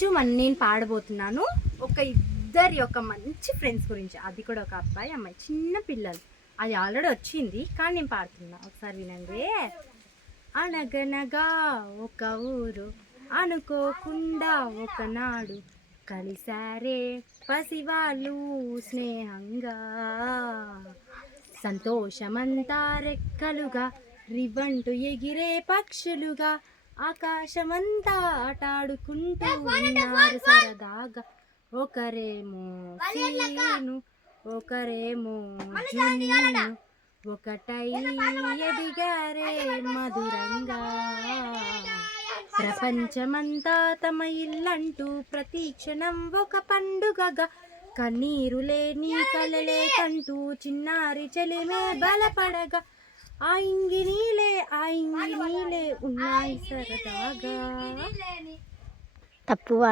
నేను పాడబోతున్నాను ఒక మంచి ఫ్రెండ్స్ గురించి. అది కూడా ఒక అబ్బాయి అమ్మాయి, చిన్న పిల్లలు. అది ఆల్రెడీ వచ్చింది కానీ నేను పాడుతున్నా, ఒకసారి వినండి. అనగనగా ఒక ఊరు, అనుకోకుండా ఒకనాడు కలిసారే పసివాళ్ళు స్నేహంగా. సంతోషమంతా రెక్కలుగా రివ్వంటూ ఎగిరే పక్షులుగా, ఆకాశమంతా ఆటాడుకుంటూ ఉన్నారు సరదాగా. ఒకరేమో సీను, ఒకరేమో జున్ను, ఒకటై ఎదిగారే మధురంగా. ప్రపంచమంతా తమ ఇల్లంటూ ప్రతి క్షణం ఒక పండుగగా, కన్నీరు లేని కలలే కంటూ చిన్నారి చెలిమే బలపడగా, ఆ ఇంగి నీలే ఉన్నాయి సరదాగా. తప్పువా